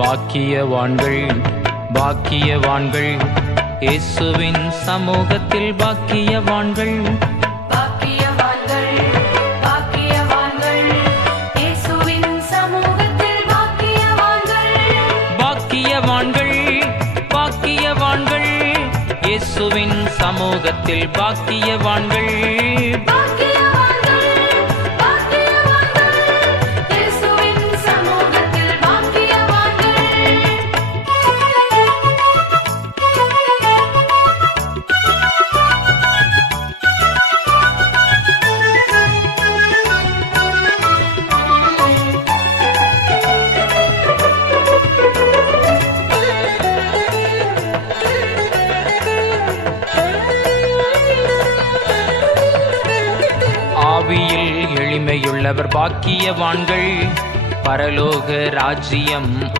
பாக்கியவான்கள் பாக்கியவான்கள் இயேசுவின் சமூகத்தில் பாக்கியவான்கள். பாக்கியவான்கள் பாக்கியவான்கள் இயேசுவின் சமூகத்தில் பாக்கியவான்கள். பாக்கியவான்கள் பாக்கியவான்கள் இயேசுவின் சமூகத்தில் பாக்கியவான்கள். ஆவியில் எளிமையுள்ளவர் பாக்கியவான்கள், பரலோக ராஜ்யம்